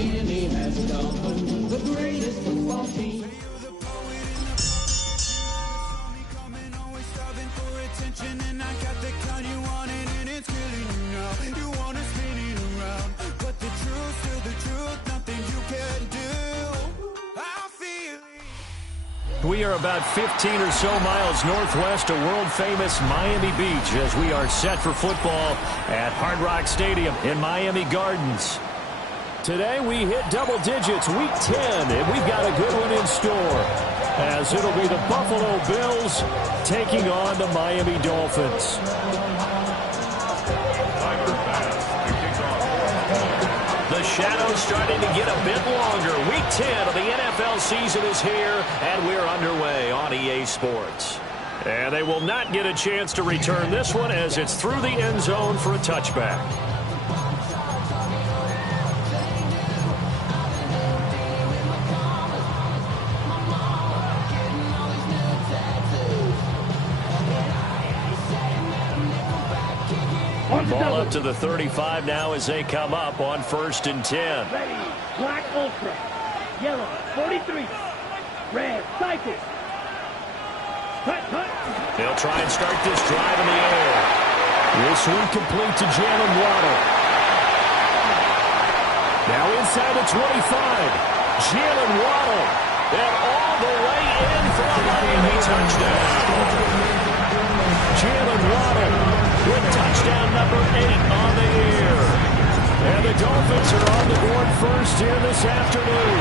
Miami has the Dolphins, the greatest football team. And I got the kind you wanted and it's killing you now. You wanna spin it around, but the truth's still the truth, nothing you can do. I feel it. We are about 15 or so miles northwest of world-famous Miami Beach as we are set for football at Hard Rock Stadium in Miami Gardens. Today we hit double digits, week 10, and we've got a good one in store, as it'll be the Buffalo Bills taking on the Miami Dolphins. The shadow's starting to get a bit longer. Week 10 of the NFL season is here, and we're underway on EA Sports. And they will not get a chance to return this one as it's through the end zone for a touchback. Ball up to the 35 now as they come up on 1st and 10. Ready, black ultra, yellow 43, red cycle. Cut. They'll try and start this drive in the air. This one complete to Jalen Waddle. Now inside the 25. Jalen Waddle. And all the way in for a Miami touchdown. Jalen Waddle with touchdown number 8 on the year. And the Dolphins are on the board first here this afternoon.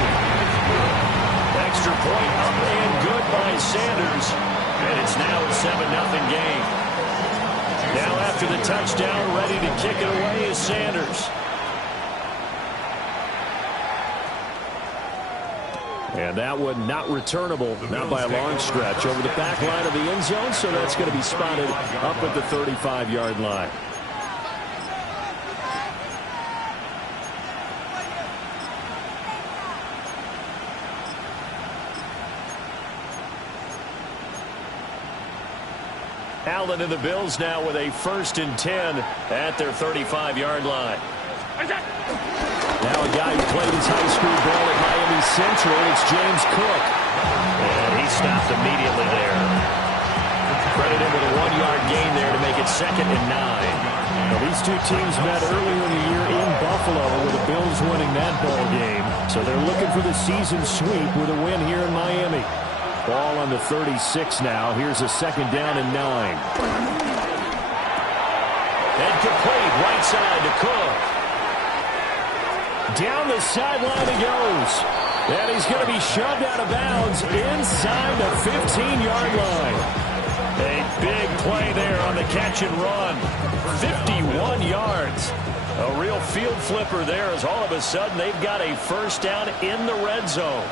Extra point up and good by Sanders. And it's now a 7-0 game. Now after the touchdown, ready to kick it away is Sanders. And that one not returnable, not by a long stretch, over the back line of the end zone, so that's going to be spotted up at the 35-yard line. Allen and the Bills now with a 1st and 10 at their 35-yard line. Now a guy who played his high school ball at Miami Central, it's James Cook. And he stopped immediately there. Credit him with a 1-yard gain there to make it 2nd and 9. Now, these two teams met earlier in the year in Buffalo with the Bills winning that ball game. So they're looking for the season sweep with a win here in Miami. Ball on the 36 now. Here's a 2nd down and 9. And complete right side to Cook. Down the sideline he goes. And he's going to be shoved out of bounds inside the 15-yard line. A big play there on the catch and run. 51 yards. A real field flipper there as all of a sudden they've got a 1st down in the red zone.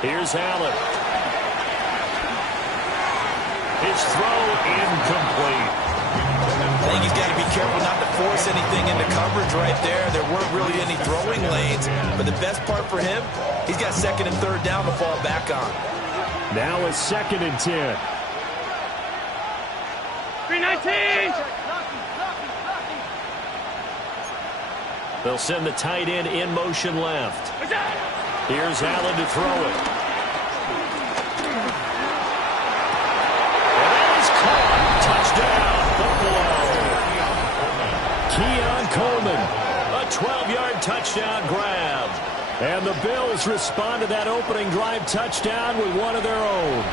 Here's Allen. His throw incomplete. I think he's got to be careful not to force anything into coverage right there. There weren't really any throwing lanes, but the best part for him, he's got 2nd and 3rd down to fall back on. Now a 2nd and 10. 319. They'll send the tight end in motion left. Here's Allen to throw it. And that is caught. Touchdown, Buffalo. Keon Coleman, a 12-yard touchdown grab. And the Bills respond to that opening drive touchdown with one of their own.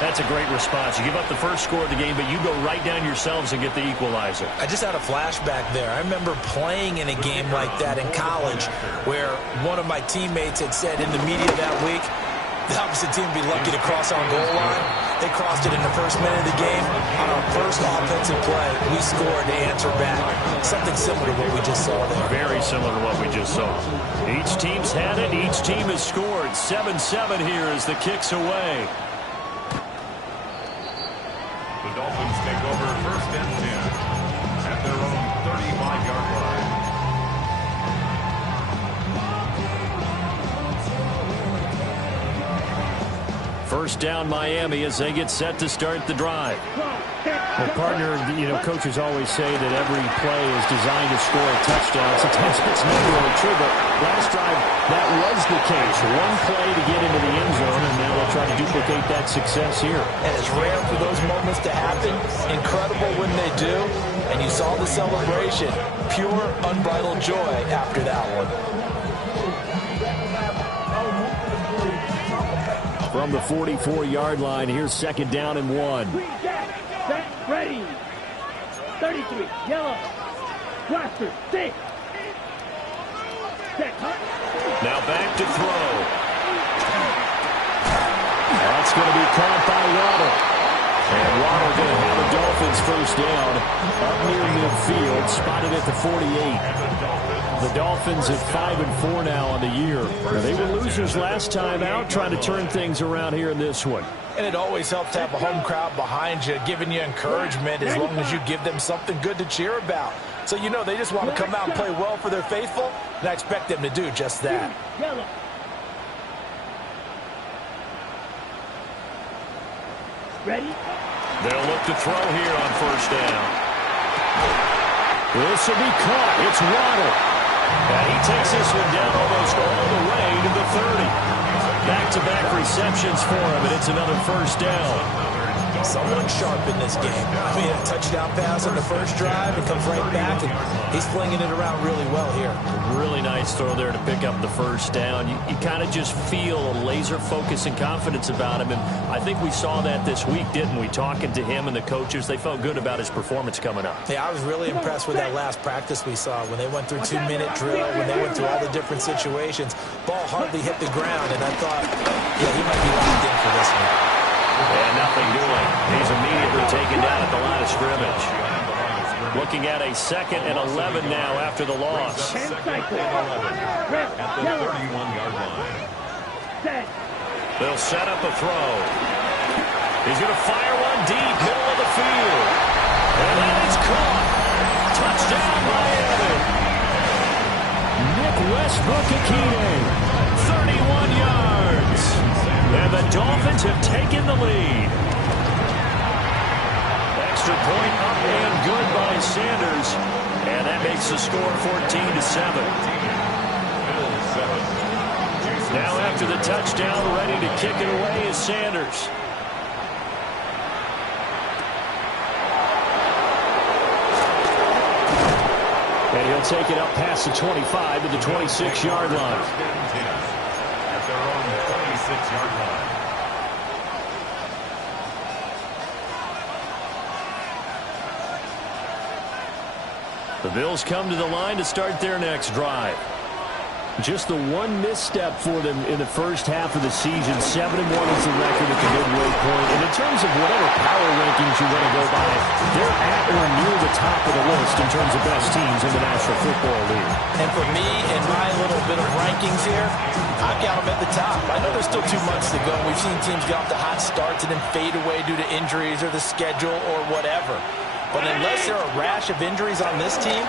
That's a great response. You give up the first score of the game, but you go right down yourselves and get the equalizer. I just had a flashback there. I remember playing in a game like that in college where one of my teammates had said in the media that week, the opposite team would be lucky to cross our goal line. They crossed it in the first minute of the game. On our first offensive play, we scored to answer back. Something similar to what we just saw there. Very similar to what we just saw. Each team's had it. Each team has scored. 7-7 here as the kick's away. The Dolphins take over 1st and 10 at their own 35-yard line. 1st First down Miami as they get set to start the drive. Well, partner, coaches always say that every play is designed to score a touchdown. Sometimes that's not really true, but last drive, that was the case. One play to get into the end zone, and now they'll try to duplicate that success here. And it's rare for those moments to happen. Incredible when they do. And you saw the celebration. Pure, unbridled joy after that one. From the 44-yard line, here's second down and 1. Set, ready. 33, yellow. Blaster, 6. Set, Now back to throw. That's going to be caught by Waddle. And Waddle going to have the Dolphins first down up near midfield, spotted at the 48. The Dolphins at 5-4 now on the year. Now, they were losers last time out, trying to turn things around here in this one. And it always helps to have a home crowd behind you, giving you encouragement as long as you give them something good to cheer about. So you know they just want to come out and play well for their faithful, and I expect them to do just that. yellow. Ready? They'll look to throw here on first down. This will be caught. It's Waddle. And he takes this one down almost all the way to the 30. Back-to-back receptions for him, and it's another first down. Someone sharp in this game. I mean, a touchdown pass on the first drive, and comes right back, and he's flinging it around really well here. Really nice throw there to pick up the first down. You kind of just feel a laser focus and confidence about him, and I think we saw that this week, didn't we? Talking to him and the coaches, they felt good about his performance coming up. Yeah, I was really impressed with that last practice we saw when they went through 2-minute drill, when they went through all the different situations. Ball hardly hit the ground, and I thought, yeah, he might be locked in for this one. And nothing doing. He's immediately taken down at the line of scrimmage. Looking at a 2nd and 11 now after the loss. At the 31-yard line. They'll set up a throw. He's going to fire one deep, middle of the field. And that is caught. Touchdown, Miami. Nick Westbrook-Akine, 31 yards. And the Dolphins have taken the lead. Extra point up and good by Sanders. And that makes the score 14-7. Now after the touchdown, ready to kick it away is Sanders. And he'll take it up past the 25 to the 26-yard line. At their own 26-yard line. The Bills come to the line to start their next drive. Just the one misstep for them in the first half of the season. 7-1 is the record at the midway point. And in terms of whatever power rankings you want to go by, they're at or near the top of the list in terms of best teams in the National Football League. And for me, in my little bit of rankings here, I've got them at the top. I know there's still 2 months to go. We've seen teams get off to hot starts and then fade away due to injuries or the schedule or whatever. But unless there are a rash of injuries on this team,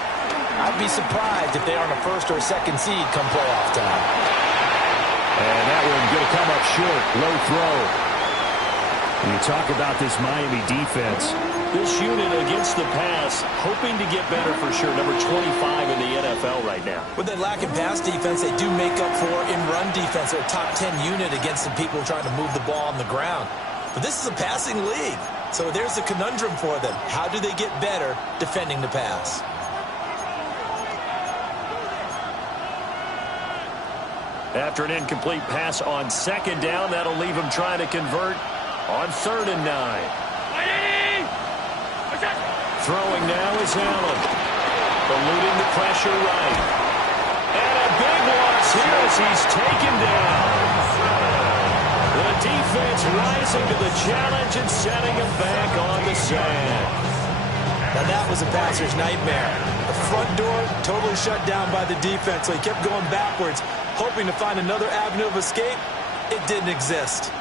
I'd be surprised if they aren't a first or a second seed come playoff time. And that one going to come up short. Low throw. When you talk about this Miami defense, this unit against the pass, hoping to get better for sure. Number 25 in the NFL right now. When they lack in pass defense, they do make up for in run defense. They're a top 10 unit against the people trying to move the ball on the ground. But this is a passing league. So there's a conundrum for them. How do they get better defending the pass? After an incomplete pass on second down, that'll leave him trying to convert on 3rd and 9. Throwing now is Allen. Eluding the pressure right. And a big loss here as he's taken down. The defense rising to the challenge and setting him back on the sand. Now that was a passer's nightmare. The front door totally shut down by the defense, so he kept going backwards, hoping to find another avenue of escape. It didn't exist.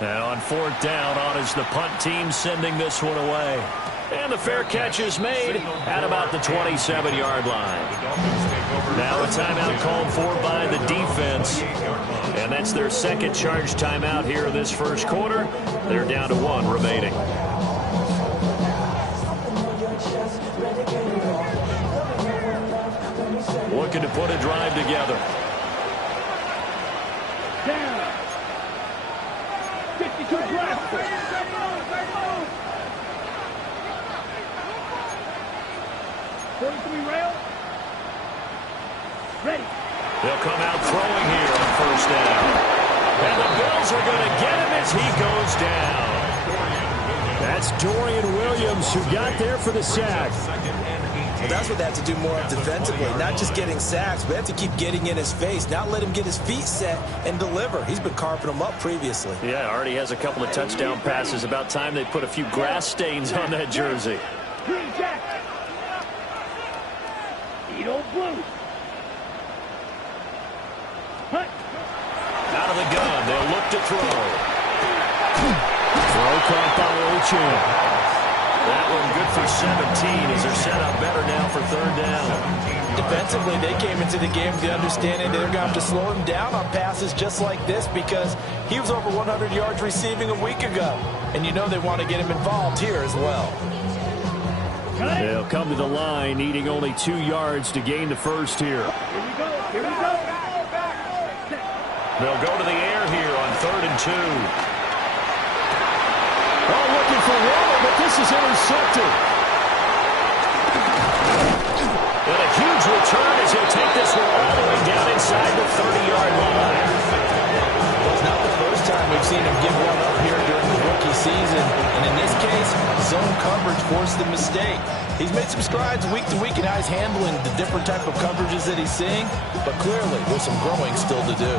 And on 4th down, on is the punt team sending this one away. And the fair catch is made at about the 27-yard line. Now a timeout called for by the defense. And that's their second charge timeout here in this first quarter. They're down to 1 remaining. Looking to put a drive together. Down. 52 left. 43 rail. Ready. They'll come out throwing here on first down. And the Bills are going to get him as he goes down. That's Dorian Williams who got there for the sack. Well, that's what they have to do more of defensively, not just getting sacks, but they have to keep getting in his face, not let him get his feet set and deliver. He's been carving them up previously. Yeah, already has a couple of touchdown passes. About time they put a few grass stains on that jersey. Green Jack. Edo Blue. Hunt. Out of the gun, they'll look to throw. Throw caught by Ochin. That one good for 17 as they're set up better now for third down. Defensively, they came into the game with the understanding they're going to have to slow him down on passes just like this because he was over 100 yards receiving a week ago. And you know they want to get him involved here as well. They'll come to the line needing only 2 yards to gain the first here. Here we go. Here we go. They'll go to the air here on 3rd and 2. Oh, looking for Waller, but this is intercepted. And a huge return as he'll take this one all the way down inside the 30-yard line. Well, it's not the first time we've seen him give one up here during the rookie season. And in this case, zone coverage forced the mistake. He's made some strides week to week in how he's handling the different type of coverages that he's seeing. But clearly, there's some growing still to do.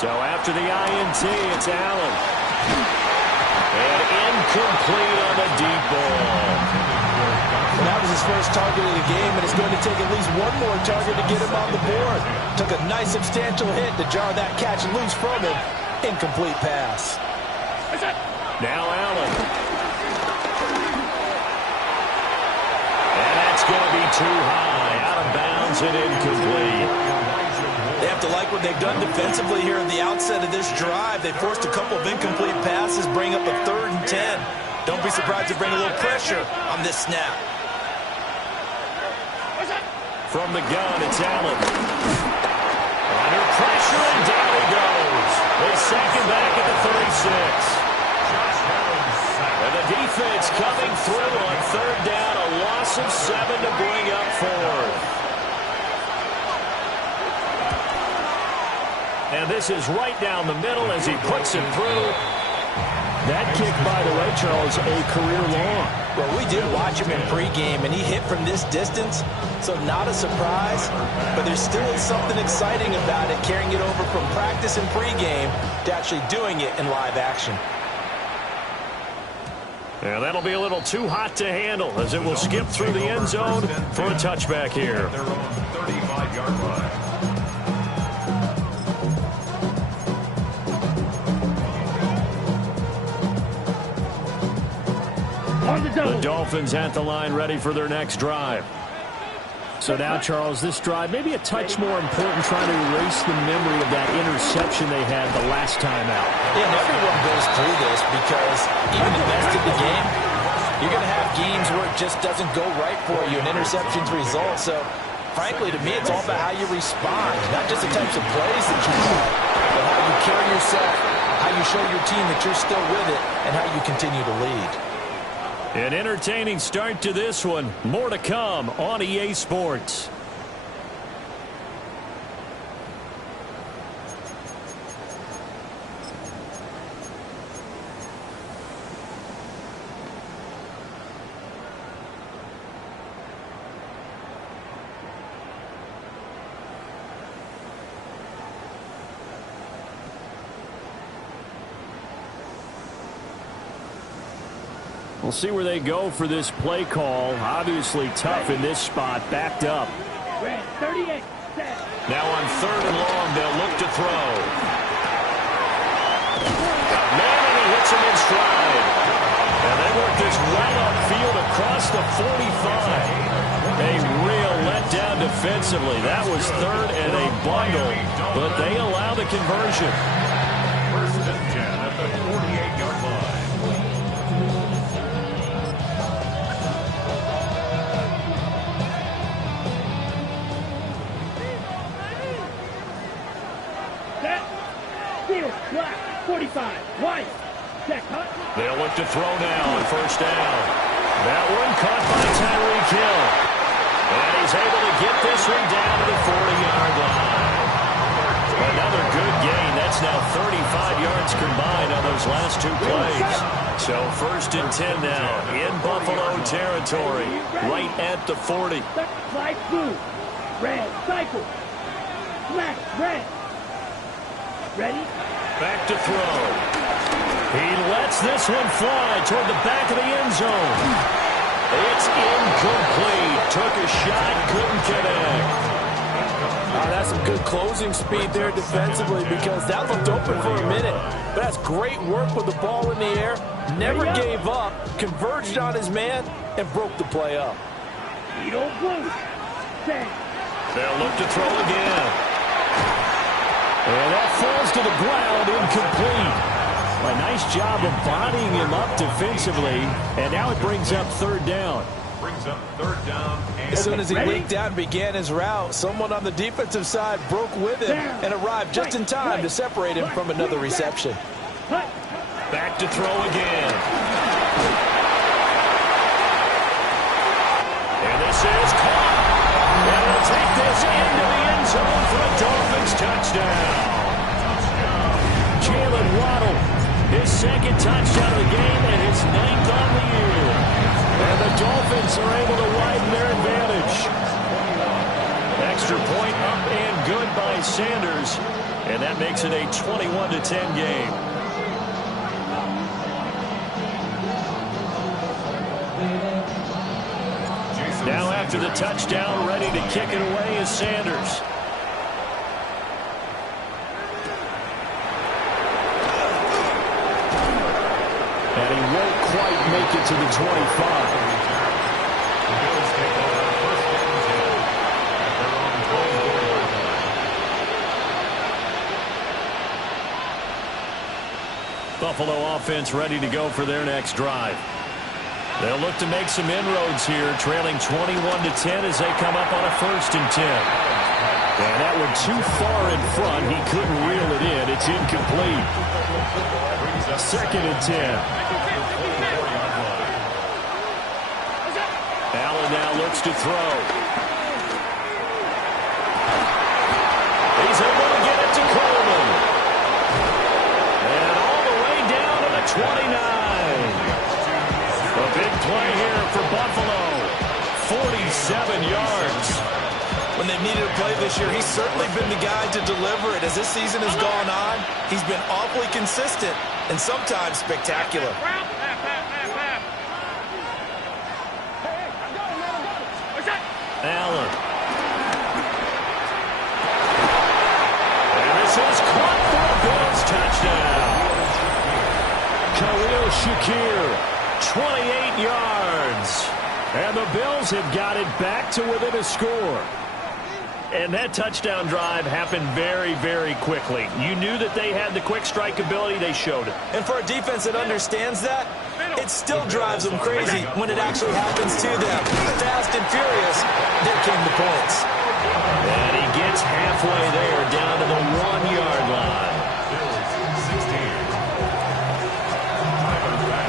So after the INT, it's Allen. And incomplete on the deep ball. Well, that was his first target of the game, and it's going to take at least one more target to get him on the board. Took a nice substantial hit to jar that catch loose from him. Incomplete pass. Now Allen. And that's going to be too high. Out of bounds and incomplete. They have to like what they've done defensively here at the outset of this drive. They forced a couple of incomplete passes, bring up a 3rd and 10. Don't be surprised to bring a little pressure on this snap. From the gun, it's Allen. Under pressure, and down he goes. They sack him back at the 36. And the defense coming through on 3rd down. A loss of 7 to bring up 4th. And this is right down the middle as he puts it through. That kick, by the way, Charles, a career long. Well, we did watch him in pregame, and he hit from this distance, so not a surprise. But there still is something exciting about it, carrying it over from practice and pregame to actually doing it in live action. And that'll be a little too hot to handle as it will skip through the end zone for a touchback here. Their own 35-yard line. The Dolphins at the line ready for their next drive. So now, Charles, this drive maybe a touch more important, trying to erase the memory of that interception they had the last time out. Yeah, and everyone goes through this because even the best in the game, you're going to have games where it just doesn't go right for you, and interceptions result. So, frankly, to me, it's all about how you respond, not just the types of plays that you call, but how you carry yourself, how you show your team that you're still with it, and how you continue to lead. An entertaining start to this one. More to come on EA Sports. We'll see where they go for this play call. Obviously tough in this spot, backed up. Red 38. Now on 3rd and long, they'll look to throw. 45. A real letdown defensively. That was third and a bundle, but they allow the conversion. First and 10 at the 48-yard line. Set. Field. Black. 45. White. Check. Hut. They'll look to throw now on first down. That one caught by Tyreek Hill. And he's able to get this one down to the 40-yard line. Another good gain. That's now 35 yards combined on those last two plays. So first and 10 now in Buffalo territory, right at the 40. Flag blue. Red. Cycle. Flag red. Ready? Back to throw. He lets this one fly toward the back of the end zone. It's incomplete. Took a shot, couldn't connect. That's some good closing speed there defensively because that looked open for a minute. But that's great work with the ball in the air. Never gave up, converged on his man, and broke the play up. Eagle blue. 10. They'll look to throw again. And that falls to the ground, incomplete. A nice job of bodying him up defensively, and now it brings up third down. Brings up third down. And As soon as he leaked out and began his route, someone on the defensive side broke with him and arrived just in time to separate him from another reception. Back to throw again. And this is caught. And he'll take this into the end zone for a Dolphins touchdown. Jalen Waddle, his second touchdown of the game and his 9th on the year. And the Dolphins are able to widen their advantage. Extra point up and good by Sanders. And that makes it a 21-10 game. Now after the touchdown, ready to kick it away is Sanders. And he won't quite make it to the 25. Buffalo offense ready to go for their next drive. They'll look to make some inroads here, trailing 21-10 as they come up on a first and 10. And that one too far in front. He couldn't reel it in. It's incomplete. Second and 10. Allen now looks to throw. He's able to get it to Coleman. And all the way down to the 29. A big play here for Buffalo. 47 yards. When they've needed a play this year, he's certainly been the guy to deliver it. As this season has gone on, he's been awfully consistent and sometimes spectacular. Allen. And this is caught for a Bills touchdown. Khalil Shakir, 28 yards. And the Bills have got it back to within a score. And that touchdown drive happened very, very quickly. You knew that they had the quick strike ability. They showed it. And for a defense that understands that, it still drives them crazy when it actually happens to them. Fast and furious, there came the points. And he gets halfway there, down to the 1-yard line.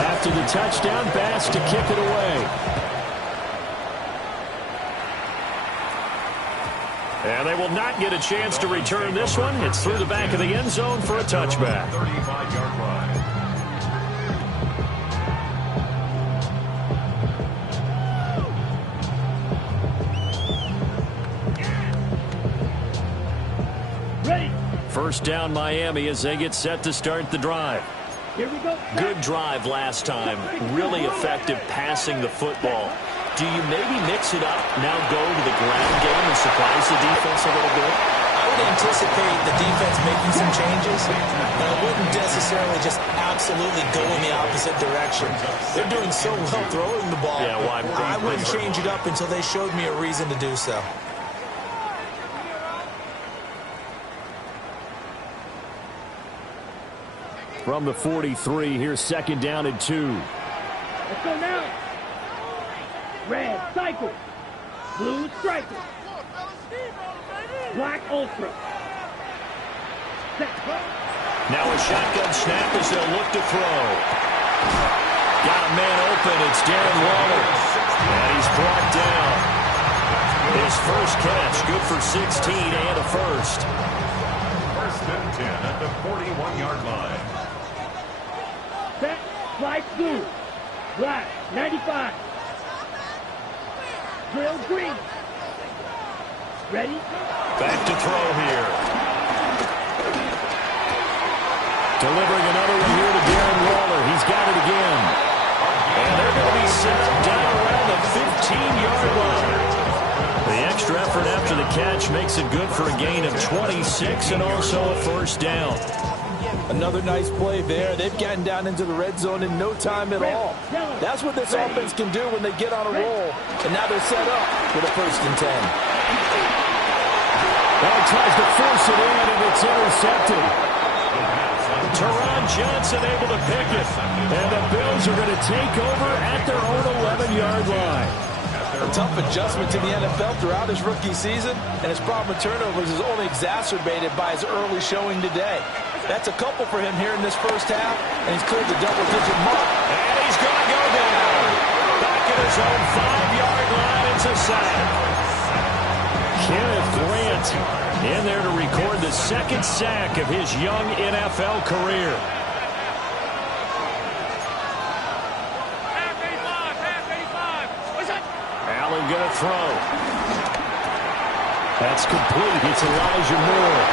After the touchdown, Bass to kick it away. And they will not get a chance to return this one. It's through the back of the end zone for a touchback. 35-yard line. Ready. First down Miami as they get set to start the drive. Here we go. Good drive last time. Really effective passing the football. Do you maybe mix it up, now go to the ground game and surprise the defense a little bit? I would anticipate the defense making some changes, but I wouldn't necessarily just absolutely go in the opposite direction. They're doing so well throwing the ball. Yeah, well, I wouldn't change it up until they showed me a reason to do so. From the 43, here's second down and 2. Let's go now. Red, cycle. Blue, striker. Black, ultra. Set. Now a shotgun snap as they'll look to throw. Got a man open. It's Darren Waller. And he's brought down. His first catch, good for 16 and a first. First and 10 at the 41-yard line. Set. Flight blue. Black, 95. Drill green. Ready? Back to throw here. Delivering another one here to Darren Waller. He's got it again. And they're going to be set up down around the 15-yard line. The extra effort after the catch makes it good for a gain of 26 and also a first down. Another nice play there. They've gotten down into the red zone in no time at all. That's what this offense can do when they get on a roll. And now they're set up with a first and 10. Well, he tries to force it in, and it's intercepted. Teron Johnson able to pick it. And the Bills are going to take over at their own 11-yard line. A tough adjustment to the NFL throughout his rookie season, and his problem with turnovers is only exacerbated by his early showing today. That's a couple for him here in this first half, and he's cleared the double-digit mark. And he's going to go down. Back at his own 5-yard line. It's a sack. Kenneth Grant in there to record the second sack of his young NFL career. Allen going to throw. That's complete. It's Elijah Moore.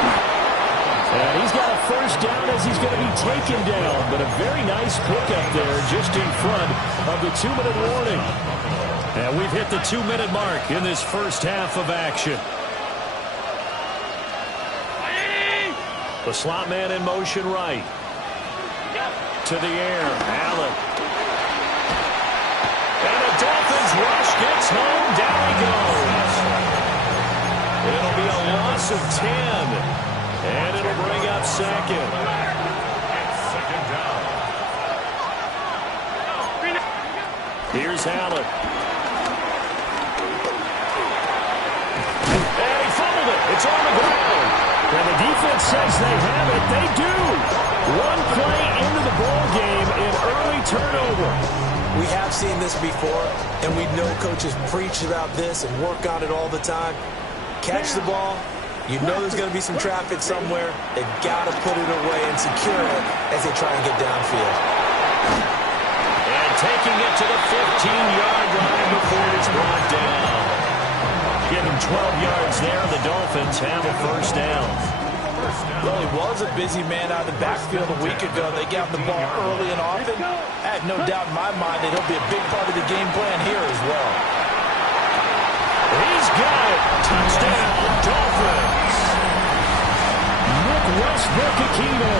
And he's got a first down as he's going to be taken down. But a very nice pickup there just in front of the 2-minute warning. And we've hit the 2-minute mark in this first half of action. The slot man in motion right. To the air. Allen. And the Dolphins rush gets home. Down he goes. It'll be a loss of 10. And it'll bring up second. Second down. Here's Allen. And he fumbled it. It's on the ground. And the defense says they have it. They do. One play into the ball game, an early turnover. We have seen this before, and we know coaches preach about this and work on it all the time. Catch the ball. You know there's going to be some traffic somewhere. They've got to put it away and secure it as they try and get downfield. And taking it to the 15-yard line before it's brought down. Give him 12 yards there. The Dolphins have a first down. Well, he was a busy man out of the backfield a week ago. They got the ball early and often. I have no doubt in my mind that he'll be a big part of the game plan here as well. He's got it. Touchdown, Dolphins. Nick Westbrook-Ikhine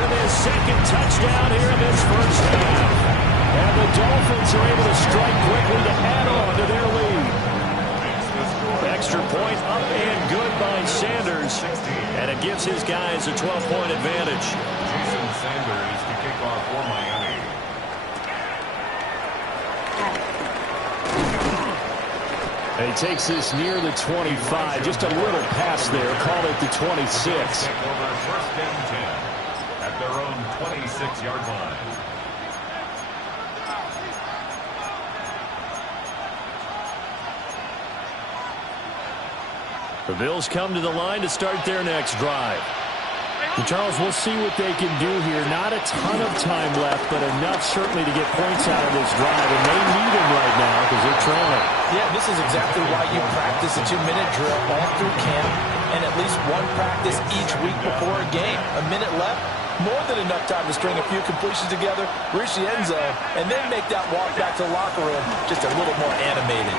with his second touchdown here in this first half. And the Dolphins are able to strike quickly to add on to their lead. Extra point up and good by Sanders. And it gives his guys a 12-point advantage. Jason Sanders to kick off for Miami. He takes this near the 25. Just a little pass there. Call it the 26. Take over first and 10 at their own 26-yard line. The Bills come to the line to start their next drive. And Charles, we'll see what they can do here. Not a ton of time left, but enough certainly to get points out of this drive. And they need them right now because they're trailing. Yeah, this is exactly why you practice a 2-minute drill all through camp and at least one practice each week before a game. A minute left, more than enough time to string a few completions together, reach the end zone, and then make that walk back to the locker room just a little more animated.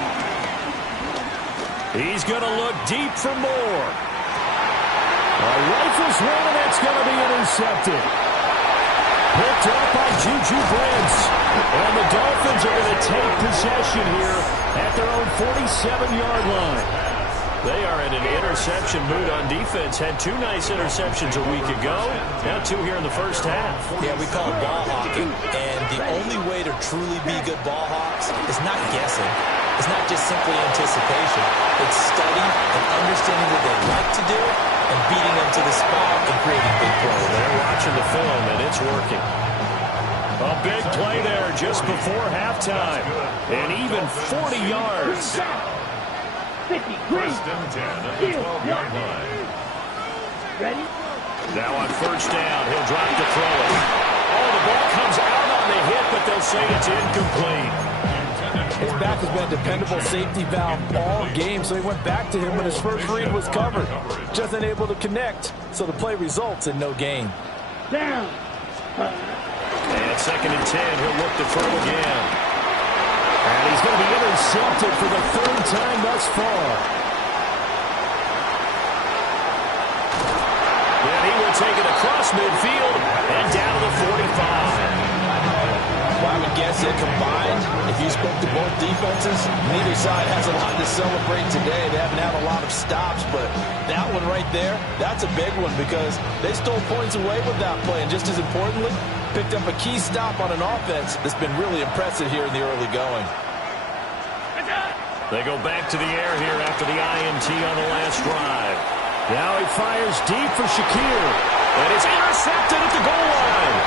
He's going to look deep for more. Rifles one, and that's going to be intercepted. Picked up by Juju Brents. And the Dolphins are going to take possession here at their own 47-yard line. They are in an interception mood on defense. Had 2 nice interceptions a week ago. Now 2 here in the first half. Yeah, we call it ball hawking. And the only way to truly be good ball hawks is not guessing. It's not just simply anticipation. It's studying and understanding what they like to do and beating them to the spot and creating big plays. They're watching the film, and it's working. A big play there just before halftime. And even 40 yards. 50, green. First and 10 at the 12-yard line. Ready? Now on first down, he'll drop to throw it. Oh, the ball comes out on the hit, but they'll say it's incomplete. His back has been a dependable safety valve all game, so he went back to him, but his first read was covered. Just unable to connect, so the play results in no gain. Down. And second and 10, he'll look to throw again. And he's going to be intercepted for the 3rd time thus far. And he will take it across midfield and down to the 45. Well, I would guess that combined, if you spoke to both defenses, neither side has a lot to celebrate today. They haven't had a lot of stops, but that one right there, that's a big one because they stole points away with that play. And just as importantly, picked up a key stop on an offense that's been really impressive here in the early going. They go back to the air here after the INT on the last drive. Now he fires deep for Shakir. And it's intercepted at the goal line.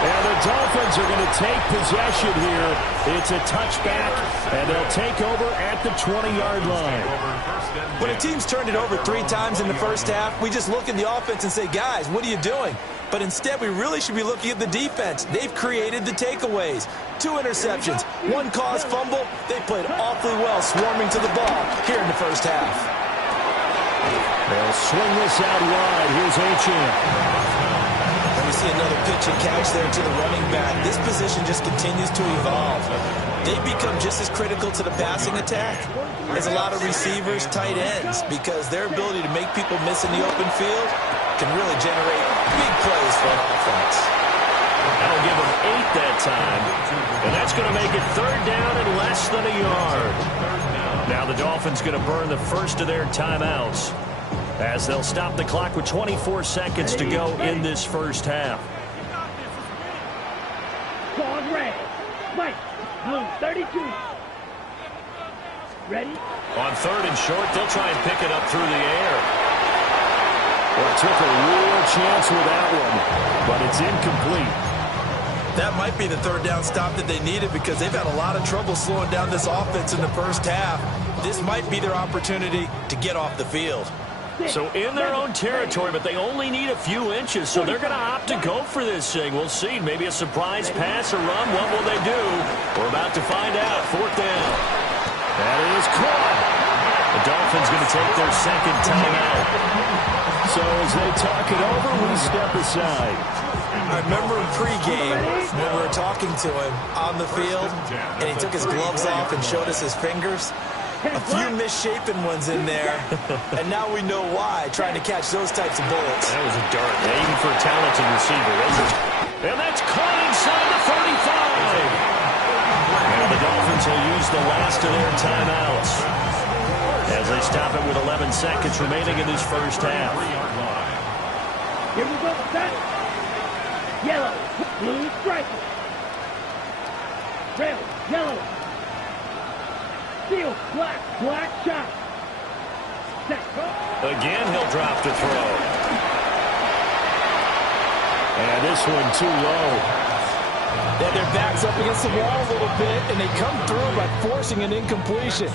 And the Dolphins are going to take possession here. It's a touchback, and they'll take over at the 20-yard line. When a team's turned it over 3 times in the first half, we just look at the offense and say, guys, what are you doing? But instead, we really should be looking at the defense. They've created the takeaways. 2 interceptions, 1 caused fumble. They played awfully well swarming to the ball here in the first half. They'll swing this out wide. Here's Achane. And we see another pitch and catch there to the running back. This position just continues to evolve. They become just as critical to the passing attack as a lot of receivers, tight ends, because their ability to make people miss in the open field can really generate big plays for an offense. That'll give them 8 that time. And that's going to make it 3rd down and less than a yard. Now the Dolphins going to burn the first of their timeouts as they'll stop the clock with 24 seconds to go in this first half. Fog red. White. Blue 32. Ready? On 3rd and short, they'll try and pick it up through the air. Well, took a real chance with that one, but it's incomplete. That might be the 3rd down stop that they needed because they've had a lot of trouble slowing down this offense in the first half. This might be their opportunity to get off the field. So in their own territory, but they only need a few inches, so they're going to opt to go for this thing. We'll see. Maybe a surprise pass or run. What will they do? We're about to find out. 4th down. That is caught. The Dolphins going to take their 2nd timeout. So as they talk it over, we step aside. I remember in pregame when we were talking to him on the field, and he took his gloves off and showed us his fingers. A few misshapen ones in there, and now we know why, trying to catch those types of bullets. That was a dart, even for a talented receiver. And that's caught inside the 35. And the Dolphins will use the last of their timeouts as they stop it with 11 seconds remaining in this first half. Here we go. Set. Yellow. Blue striker. Red. Yellow. Steel. Black. Black shot. Set. Again, he'll drop to throw. And this one too low. Then their back's up against the wall a little bit, and they come through by forcing an incompletion.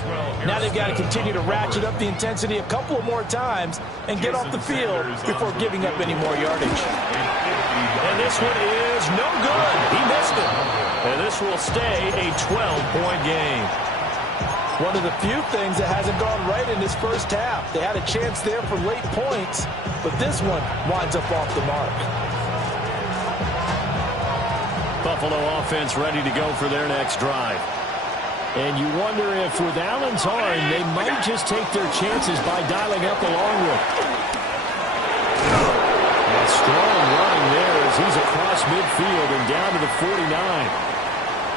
Now they've got to continue to ratchet up the intensity a couple of more times and get off the field before giving up any more yardage. And this one is no good. He missed it. And this will stay a 12-point game. One of the few things that hasn't gone right in this first half. They had a chance there for late points, but this one winds up off the mark. Buffalo offense ready to go for their next drive. And you wonder if with Allen's arm, they might just take their chances by dialing up a long one. Strong running there as he's across midfield and down to the 49.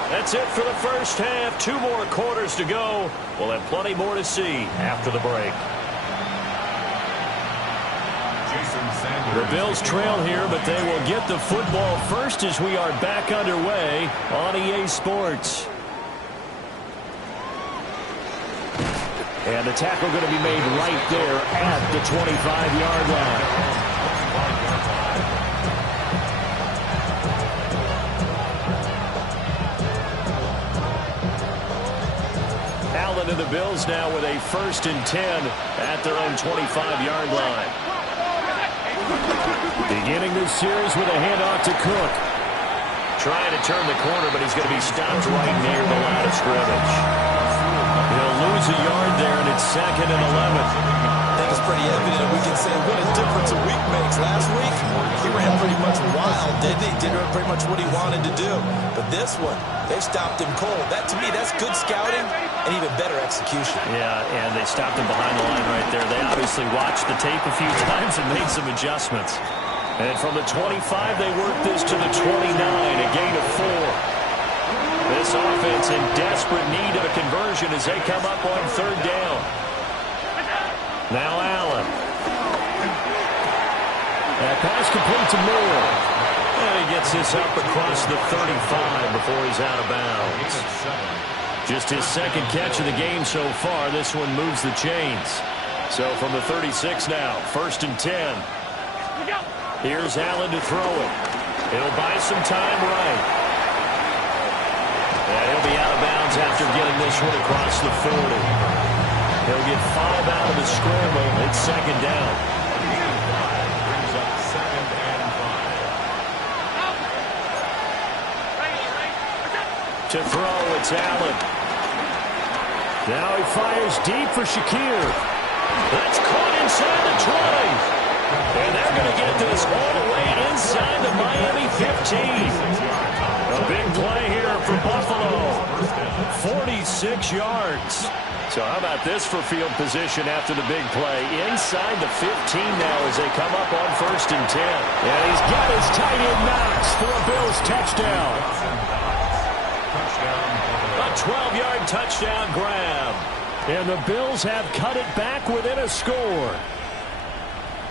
That's it for the first half. 2 more quarters to go. We'll have plenty more to see after the break. The Bills trail here, but they will get the football first as we are back underway on EA Sports. And the tackle going to be made right there at the 25-yard line. Allen and the Bills now with a 1st and 10 at their own 25-yard line. Beginning this series with a handoff to Cook. Trying to turn the corner, but he's going to be stopped right near the line of scrimmage. He'll lose a yard there, and it's 2nd and 11. I think it's pretty evident that we can say what a difference a week makes. Last week, he ran pretty much wild, didn't he? Did pretty much what he wanted to do. But this one, they stopped him cold. That, to me, that's good scouting and even better execution. Yeah, and they stopped him behind the line right there. They obviously watched the tape a few times and made some adjustments. And from the 25, they worked this to the 29, a gain of 4. This offense in desperate need of a conversion as they come up on 3rd down. Now Allen. That pass complete to Moore. And he gets this up across the 35 before he's out of bounds. Just his 2nd catch of the game so far. This one moves the chains. So from the 36 now, 1st and 10. Here's Allen to throw it. He'll buy some time right. And he'll be out of bounds after getting this one across the 40. He'll get 5 out of the scramble. It's 2nd down. Brings up 2nd and 5. To throw, it's Allen. Now he fires deep for Shakir. That's caught inside the 20. And they're going to get this all the way inside the Miami 15. A big play here for Buffalo. 46 yards. So how about this for field position after the big play? Inside the 15 now as they come up on 1st and 10. And he's got his tight end Knox for a Bills touchdown. A 12-yard touchdown grab. And the Bills have cut it back within a score.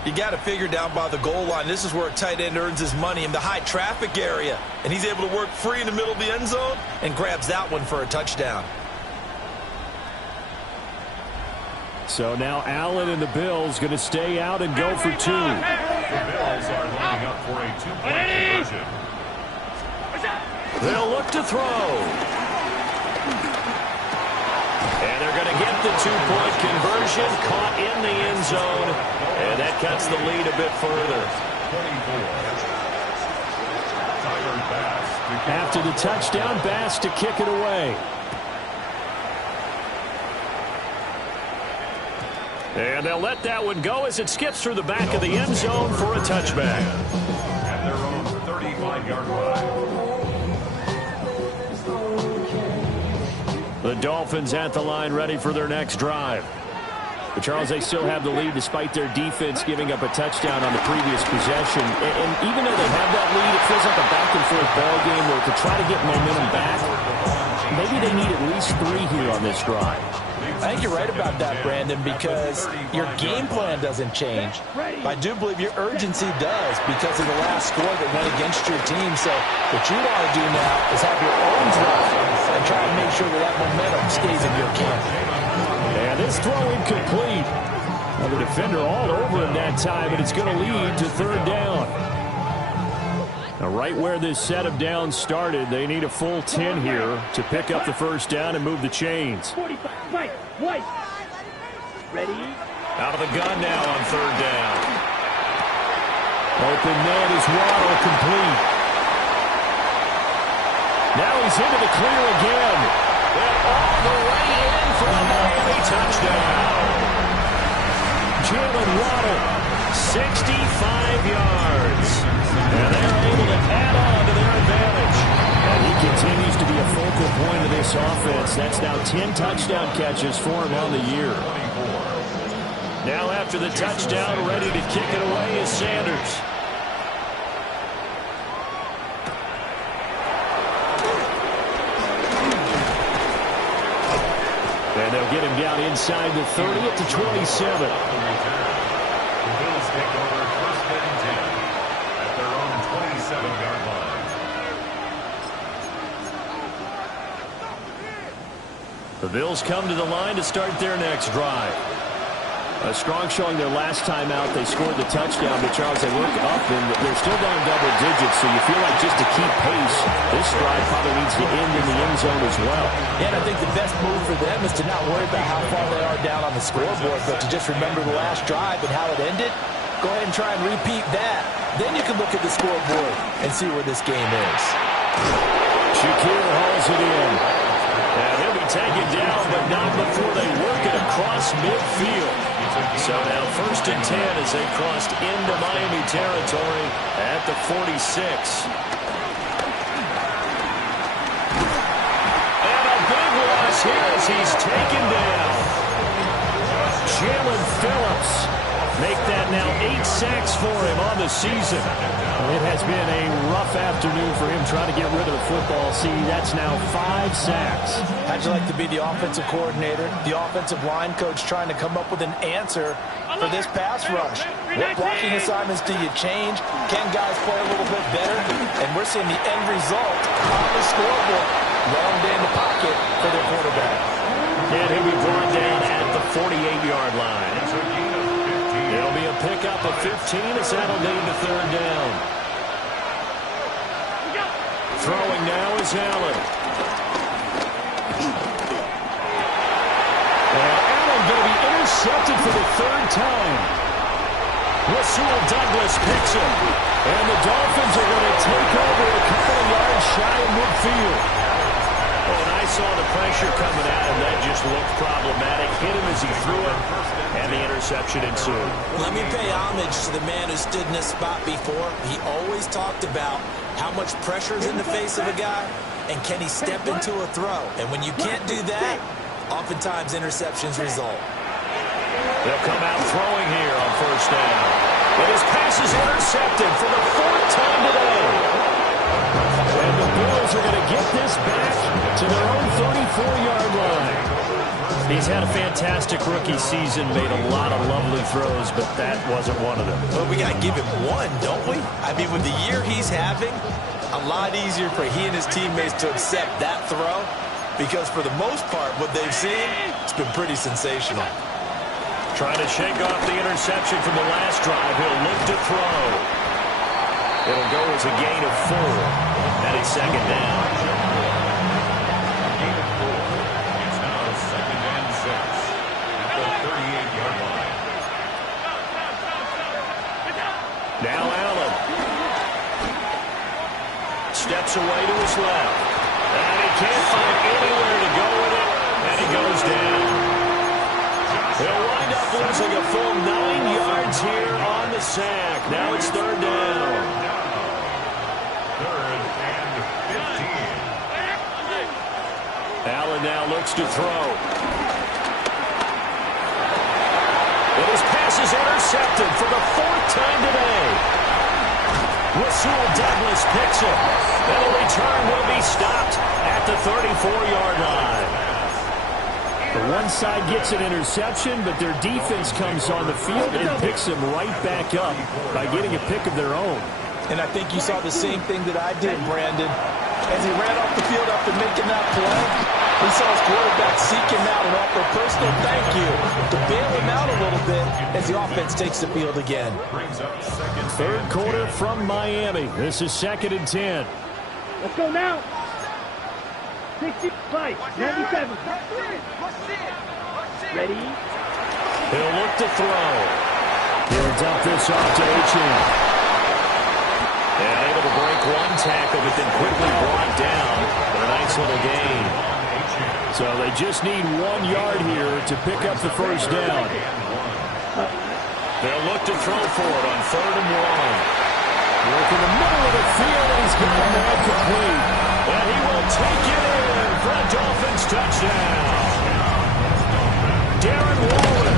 You got to figure down by the goal line. This is where a tight end earns his money in the high traffic area. And he's able to work free in the middle of the end zone and grabs that one for a touchdown. So now Allen and the Bills going to stay out and go for 2. The Bills are lining up for a 2-point conversion. They'll look to throw. And they're going to get the 2-point conversion, caught in the end zone, and that cuts the lead a bit further. 24. After the touchdown, Bass to kick it away. And they'll let that one go as it skips through the back of the end zone for a touchback. At their own 35-yard line. The Dolphins at the line ready for their next drive. But Charles, they still have the lead despite their defense giving up a touchdown on the previous possession. And even though they have that lead, it feels like a back-and-forth ball game where to try to get momentum back, maybe they need at least 3 here on this drive. I think you're right about that, Brandon, because your game plan doesn't change. But I do believe your urgency does because of the last score that went against your team. So what you want to do now is have your own drive and try to make sure that that momentum stays in your camp. And this throw incomplete. Well, the defender all over him that time, and it's going to lead to 3rd down. Now, right where this set of downs started, they need a full 10 here to pick up the 1st down and move the chains. 45, White. Ready? Out of the gun now on 3rd down. Open man is Waddle, complete. Now he's into the clear again. And all the way in for a Miami touchdown. Jalen Waddle, 65 yards. And they're able to add on to their advantage. And he continues to be a focal point of this offense. That's now 10 touchdown catches for him on the year. Now after the touchdown, ready to kick it away is Sanders. get him down inside the 30 at the 27. The Bills take over first and 10 at their own 27-yard line. The Bills come to the line to start their next drive. A strong showing their last time out. They scored the touchdown, but Charles, they look up and they're still down double digits, so you feel like just to keep pace, this drive probably needs to end in the end zone as well. And I think the best move for them is to not worry about how far they are down on the scoreboard, but to just remember the last drive and how it ended. Go ahead and try and repeat that. Then you can look at the scoreboard and see where this game is. Shakir hauls it in. And he'll be taken down, but not before they work it across midfield. So now first and 10 as they crossed into Miami territory at the 46. And a big loss here as he's taken down. Jalen Phillips make that now 8 sacks for him on the season. It has been a rough afternoon for him trying to get rid of the football. See, that's now 5 sacks. How'd you like to be the offensive coordinator, the offensive line coach trying to come up with an answer for this pass rush? What blocking assignments do you change? Can guys play a little bit better? And we're seeing the end result on the scoreboard. Long day in the pocket for their quarterback. And he'll be brought down at the 48-yard line. It'll be a pickup of 15 as that'll lead to third down. Throwing now is Allen. Well, Allen going to be intercepted for the third time. Rasul Douglas picks him. And the Dolphins are going to take over a couple of yards shy of midfield. And I saw the pressure coming at him. That just looked problematic. Hit him as he threw it, and the interception ensued. Let me pay homage to the man who stood in this spot before. He always talked about how much pressure is in the face of a guy, and can he step into a throw. And when you can't do that, oftentimes interceptions result. They'll come out throwing here on first down. But his pass is intercepted for the 4th time today. And the Bills are going to get this back to their own 34-yard line. He's had a fantastic rookie season, made a lot of lovely throws, but that wasn't one of them. Well, we got to give him one, don't we? I mean, with the year he's having, a lot easier for he and his teammates to accept that throw, because for the most part, what they've seen, it's been pretty sensational. Trying to shake off the interception from the last drive. He'll look to throw. It'll go as a gain of 4. And it's second down. Gain of 4. It's now second and 6 at the 38-yard line. Now Allen. Steps away to his left. And he can't find anywhere to go with it. And he goes down. He'll wind up losing a full 9 yards here on the sack. Now it's third down. Third and 15. Allen now looks to throw. And his pass is intercepted for the 4th time today. Rasul Douglas picks it. And the return will be stopped at the 34-yard line. The one side gets an interception, but their defense comes on the field and picks them right back up by getting a pick of their own. And I think you saw the same thing that I did, Brandon. As he ran off the field after making that play, he saw his quarterback seek him out and offer a personal thank you to bail him out a little bit as the offense takes the field again. Third quarter from Miami. This is second and 10. Let's go now. 65, 97. Ready? He'll look to throw. He'll dump this off to Achan. And able to break one tackle, but then quickly brought down for a nice little gain. So they just need 1 yard here to pick up the first down. They'll look to throw for it on 3rd and 1. Work in the middle of the field, and he's got him all complete. And he will take it in for a Dolphins touchdown. Darren Waller,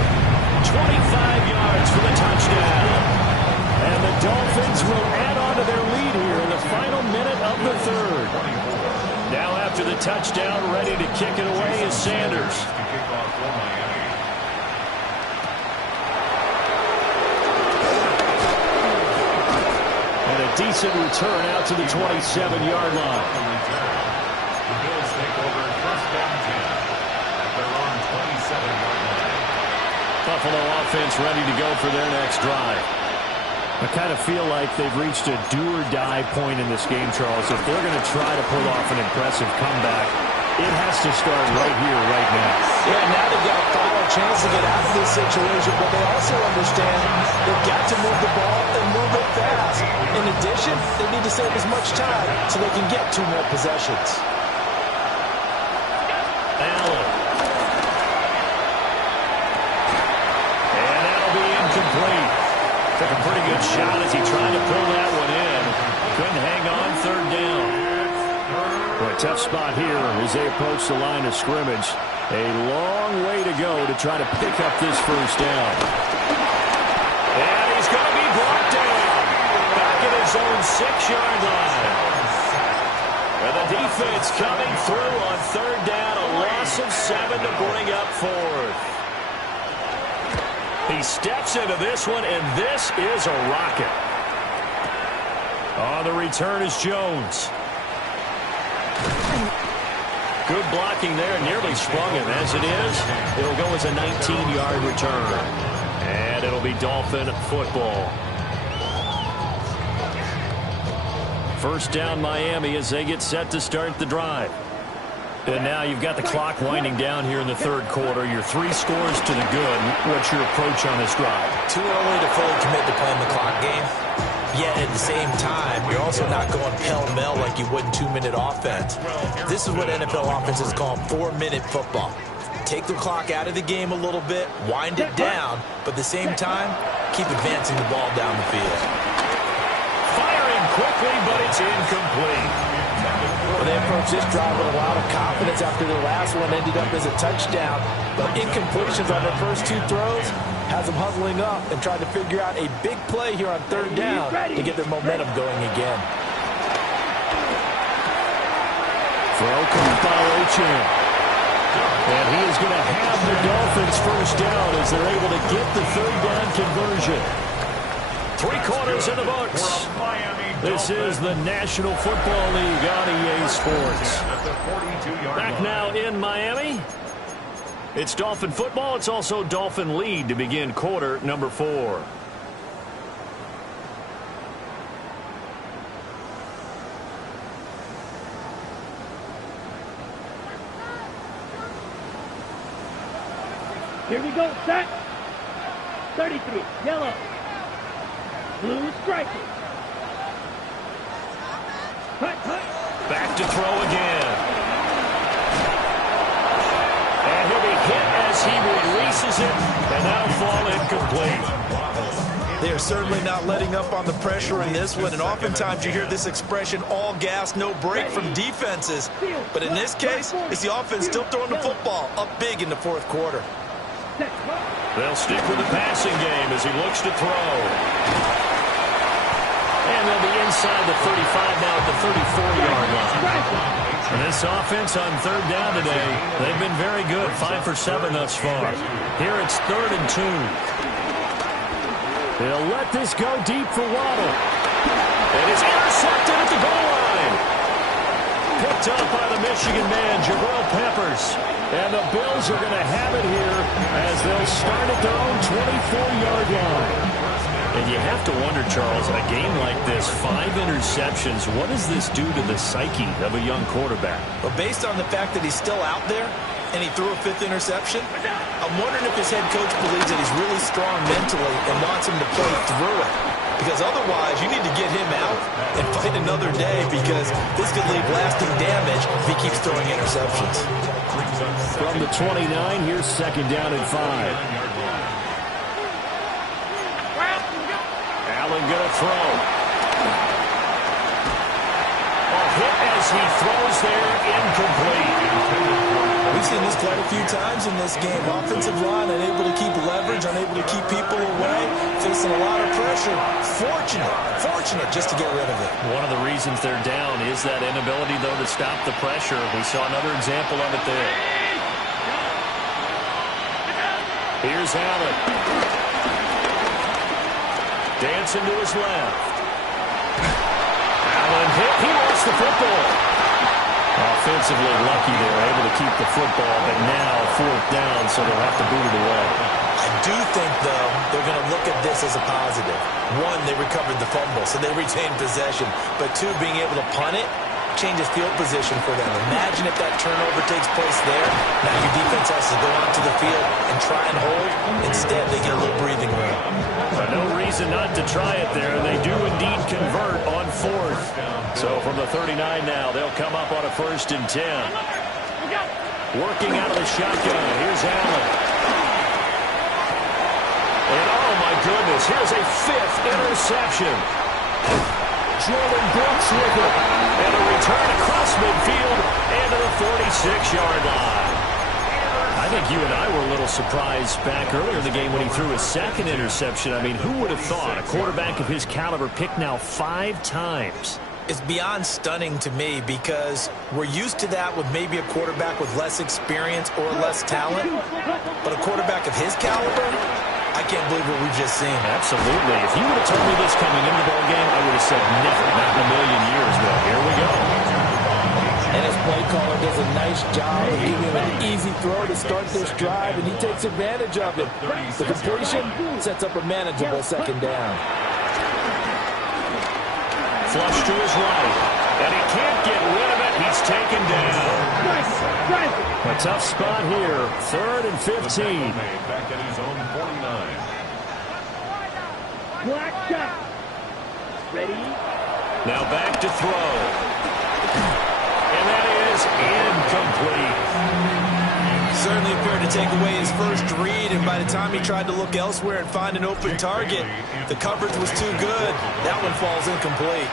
25 yards for the touchdown. And the Dolphins will add on to their lead here in the final minute of the 3rd. Now after the touchdown, ready to kick it away is Sanders. for Miami. And a decent return out to the 27-yard line. The Bills take over first down 10 at their own 27-yard line. Buffalo offense ready to go for their next drive. I kind of feel like they've reached a do-or-die point in this game, Charles. If they're going to try to pull off an impressive comeback, it has to start right here, right now. Yeah, now they've got a final chance to get out of this situation, but they also understand they've got to move the ball and move it fast. In addition, they need to save as much time so they can get 2 more possessions. Allen. And that'll be incomplete. Took a pretty good shot as he tried to pull that one in. Couldn't hang on third down. A tough spot here as they approach the line of scrimmage. A long way to go to try to pick up this first down. And he's going to be brought down. Back at his own 6-yard line. And the defense coming through on third down. A loss of 7 to bring up fourth. He steps into this one, and this is a rocket. On the return is Jones. Good blocking there, nearly sprung him. As it is, it'll go as a 19-yard return. And it'll be Dolphin football. First down Miami as they get set to start the drive. And now you've got the clock winding down here in the third quarter. Your 3 scores to the good. What's your approach on this drive? Too early to fully commit to playing the clock game. Yet at the same time, you're also not going pell-mell like you would in 2-minute offense. This is what NFL offenses call 4-minute football. Take the clock out of the game a little bit, wind it down, but at the same time, keep advancing the ball down the field. Firing quickly, but it's incomplete. Well, they approached this drive with a lot of confidence after their last one ended up as a touchdown. But incompletions on their first 2 throws has them huddling up and trying to figure out a big play here on third down to get their momentum going again. Throw comes by Achane. And he is going to have the Dolphins first down as they're able to get the third down conversion. 3 quarters in the books. This is the National Football League on EA Sports. Back now in Miami. It's Dolphin football. It's also Dolphin lead to begin quarter number 4. Here we go, set. 33, yellow. Blue striker. Cut. Back to throw again. And he'll be hit as he releases it, and that'll fall incomplete. They are certainly not letting up on the pressure in this one, and oftentimes you hear this expression, all gas, no break from defenses. But in this case, it's the offense still throwing the football up big in the fourth quarter. They'll stick with the passing game as he looks to throw. And they'll be inside the 35 now at the 34-yard line. And this offense on third down today, they've been very good, 5 for 7 thus far. Here it's 3rd and 2. They'll let this go deep for Waddle. And it's intercepted at the goal line. Picked up by the Michigan man, Jabril Peppers. And the Bills are going to have it here as they'll start at their own 24-yard line. And you have to wonder, Charles, in a game like this, 5 interceptions, what does this do to the psyche of a young quarterback? But based on the fact that he's still out there and he threw a 5th interception, I'm wondering if his head coach believes that he's really strong mentally and wants him to play through it. Because otherwise, you need to get him out and fight another day because this could leave lasting damage if he keeps throwing interceptions. From the 29, here's 2nd down and 5. Allen going to throw. A hit as he throws there, incomplete. We've seen this quite a few times in this game. Offensive line unable to keep leverage, unable to keep people away, facing a lot of pressure. Fortunate just to get rid of it. One of the reasons they're down is that inability, though, to stop the pressure. We saw another example of it there. Here's Allen. Dancing to his left. Allen hit. He lost the football. Offensively lucky they were able to keep the football, but now 4th down, so they'll have to boot it away. I do think, though, they're going to look at this as a positive. One, they recovered the fumble, so they retained possession. But two, being able to punt it changes field position for them. Imagine if that turnover takes place there. Now your defense has to go onto the field and try and hold. Instead, they get a little breathing room. No reason not to try it there. They do indeed convert on 4th. So from the 39 now, they'll come up on a 1st and 10. Working out of the shotgun. Here's Allen. And oh my goodness, here's a 5th interception. Jordan Brooks with it. And a return across midfield and to the 46-yard line. I think you and I were a little surprised back earlier in the game when he threw his 2nd interception. I mean, who would have thought a quarterback of his caliber picked now 5 times? It's beyond stunning to me because we're used to that with maybe a quarterback with less experience or less talent. But a quarterback of his caliber, I can't believe what we've just seen. Absolutely. If you would have told me this coming into the ball game, I would have said never, not in a million years. Well, here we go. And his play caller does a nice job of giving him an easy throw to start this drive, and he takes advantage of it. The completion sets up a manageable 2nd down. Flush to his right, and he can't get rid of it. He's taken down. A tough spot here. 3rd and 15. Back at his own 49. Black shot. Ready? Now back to throw. And that is incomplete. Certainly appeared to take away his first read, and by the time he tried to look elsewhere and find an open target, the coverage was too good. That one falls incomplete.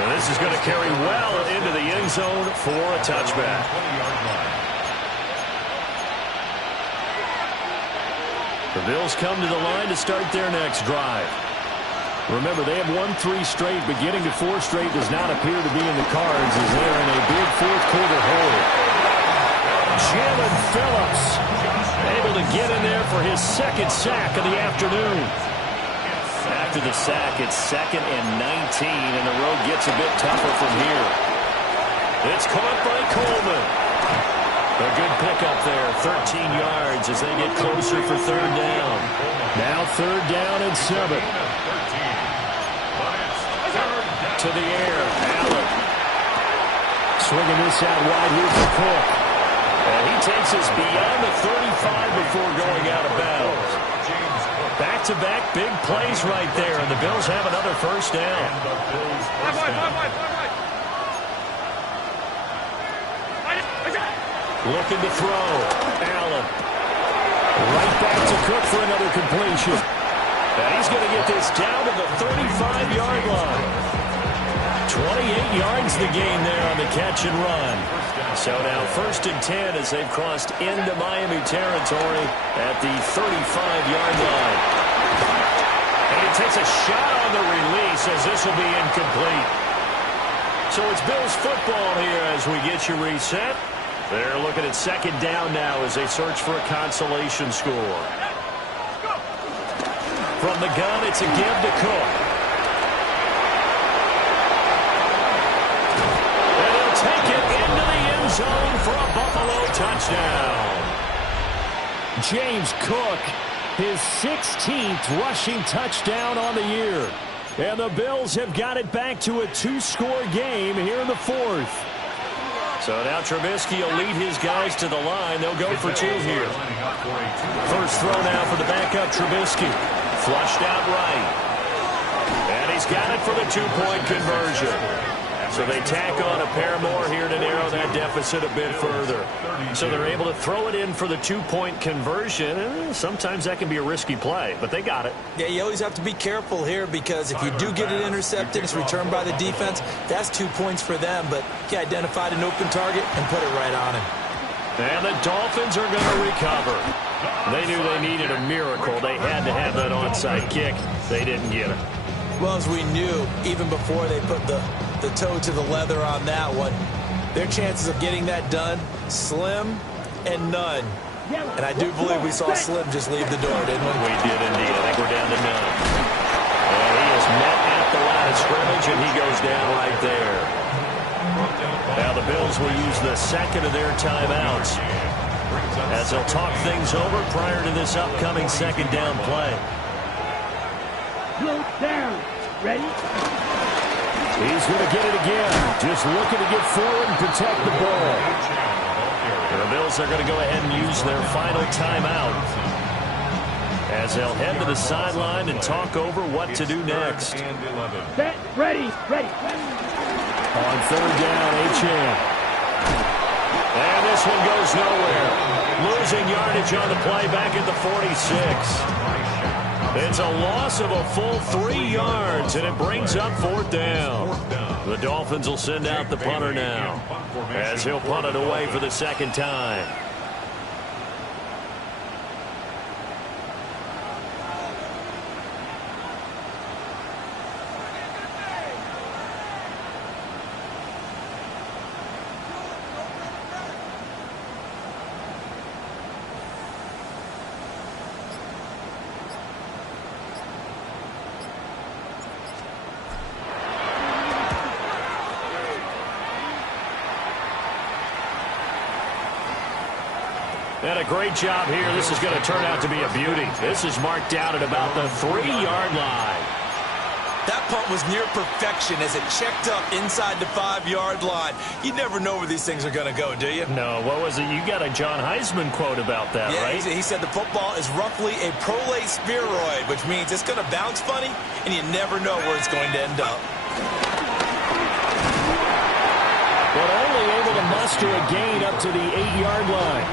And this is going to carry well into the end zone for a touchback. The Bills come to the line to start their next drive. Remember, they have won 3 straight, but getting to 4 straight does not appear to be in the cards as they're in a big 4th quarter hole. Jalen Phillips able to get in there for his 2nd sack of the afternoon. After the sack, it's 2nd and 19, and the road gets a bit tougher from here. It's caught by Coleman. A good pickup there, 13 yards as they get closer for 3rd down. Now 3rd down and 7. To the air, Allen. Swinging this out wide here for Cook. And he takes us beyond the 35 before going out of bounds. Back-to-back big plays right there, and the Bills have another 1st down. Looking to throw. Allen. Right back to Cook for another completion. And he's going to get this down to the 35-yard line. 28 yards the gain there on the catch and run. So now 1st and 10 as they've crossed into Miami territory at the 35-yard line. And he takes a shot on the release as this will be incomplete. So it's Bills football here as we get you reset. They're looking at 2nd down now as they search for a consolation score. From the gun, it's a give to Cook. And he'll take it into the end zone for a Buffalo touchdown. James Cook, his 16th rushing touchdown on the year. And the Bills have got it back to a 2-score game here in the 4th. So now Trubisky will lead his guys to the line. They'll go for 2 here. First throw now for the backup Trubisky. Flushed out right. And he's got it for the 2-point conversion. So they tack on a pair more here to narrow that deficit a bit further. So they're able to throw it in for the 2-point conversion. Sometimes that can be a risky play, but they got it. Yeah, you always have to be careful here because if you do get it intercepted, it's returned by the defense. That's 2 points for them, but he identified an open target and put it right on him. And the Dolphins are going to recover. They knew they needed a miracle. They had to have that onside kick. They didn't get it. Well, as we knew, even before they put the toe to the leather on that one, their chances of getting that done, slim and none. And I do believe we saw Slim just leave the door, didn't we? We did indeed. I think we're down to none. And he is met at the line of scrimmage, and he goes down right there. Now the Bills will use the second of their timeouts as they'll talk things over prior to this upcoming second down play. Slow down. Ready? He's going to get it again. Just looking to get forward and protect the ball. The Bills are going to go ahead and use their final timeout as they'll head to the sideline and talk over what to do next. Set. Ready. Ready. On third down, Achane. And this one goes nowhere. Losing yardage on the play back at the 46. It's a loss of a full 3 yards, and it brings up fourth down. The Dolphins will send out the punter now as he'll punt it away for the second time. And a great job here. This is going to turn out to be a beauty. This is marked out at about the 3-yard line. That punt was near perfection as it checked up inside the 5-yard line. You never know where these things are going to go, do you? No, what was it? You got a John Heisman quote about that, yeah, right? He said the football is roughly a prolate spheroid, which means it's going to bounce funny, and you never know where it's going to end up. But only able to muster a gain up to the 8-yard line.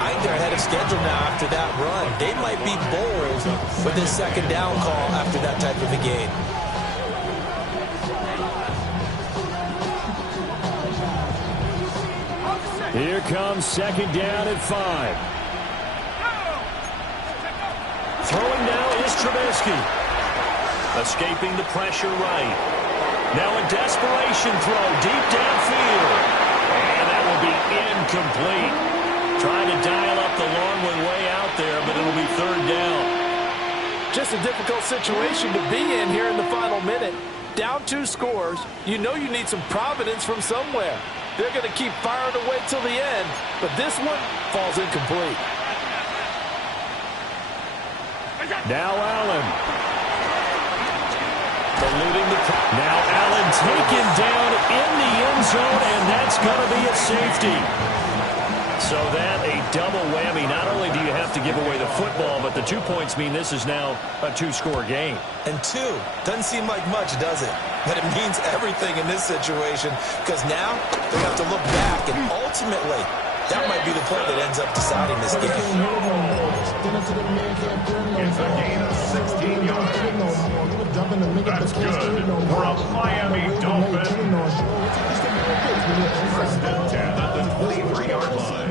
I think they're ahead of schedule now after that run. They might be bold with this second down call after that type of a gain. Here comes second down at 5. Throwing now is Trubisky. Escaping the pressure right. Now a desperation throw deep downfield. And that will be incomplete. Trying to dial up the long one way out there, but it'll be third down. Just a difficult situation to be in here in the final minute. Down 2 scores. You know you need some providence from somewhere. They're going to keep firing away till the end, but this one falls incomplete. Now Allen. Now Allen taken down in the end zone, and that's going to be a safety. So that a double whammy. Not only do you have to give away the football, but the 2 points mean this is now a 2-score game. And 2 doesn't seem like much, does it? But it means everything in this situation because now they have to look back, and ultimately that might be the play that ends up deciding this game. It's a gain of 16 yards. That's good for a Miami Dolphin. First and 10 at the 23-yard line.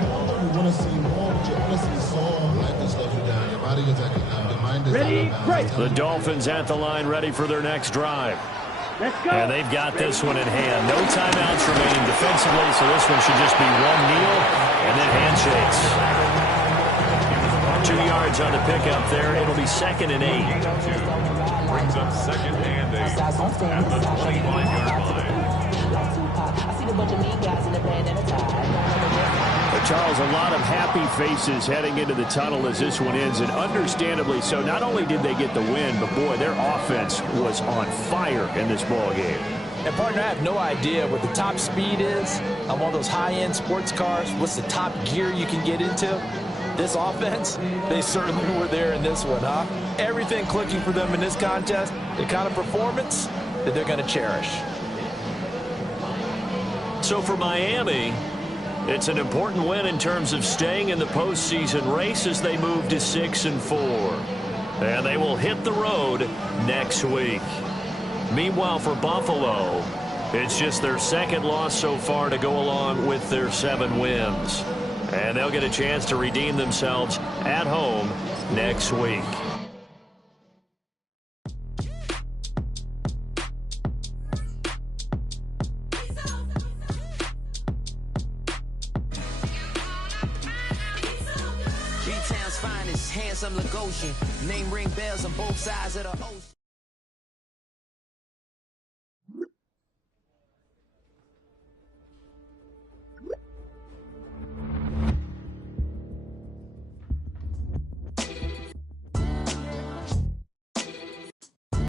Ready, break. The Dolphins at the line ready for their next drive. Let's go. And they've got this one in hand. No timeouts remaining defensively, so this one should just be one kneel and then handshakes. 2 yards on the pickup there. It'll be second and 8. Brings up second and 8 at the 25-yard line. But Charles, a lot of happy faces heading into the tunnel as this one ends, and understandably so. Not only did they get the win, but boy, their offense was on fire in this ball game. And partner, I have no idea what the top speed is on one of those high-end sports cars. What's the top gear you can get into? This offense, they certainly were there in this one, huh? Everything clicking for them in this contest, the kind of performance that they're going to cherish. So for Miami, it's an important win in terms of staying in the postseason race as they move to 6-4. And they will hit the road next week. Meanwhile, for Buffalo, it's just their second loss so far to go along with their 7 wins. And they'll get a chance to redeem themselves at home next week. some Lagosian. Name ring bells on both sides of the ocean.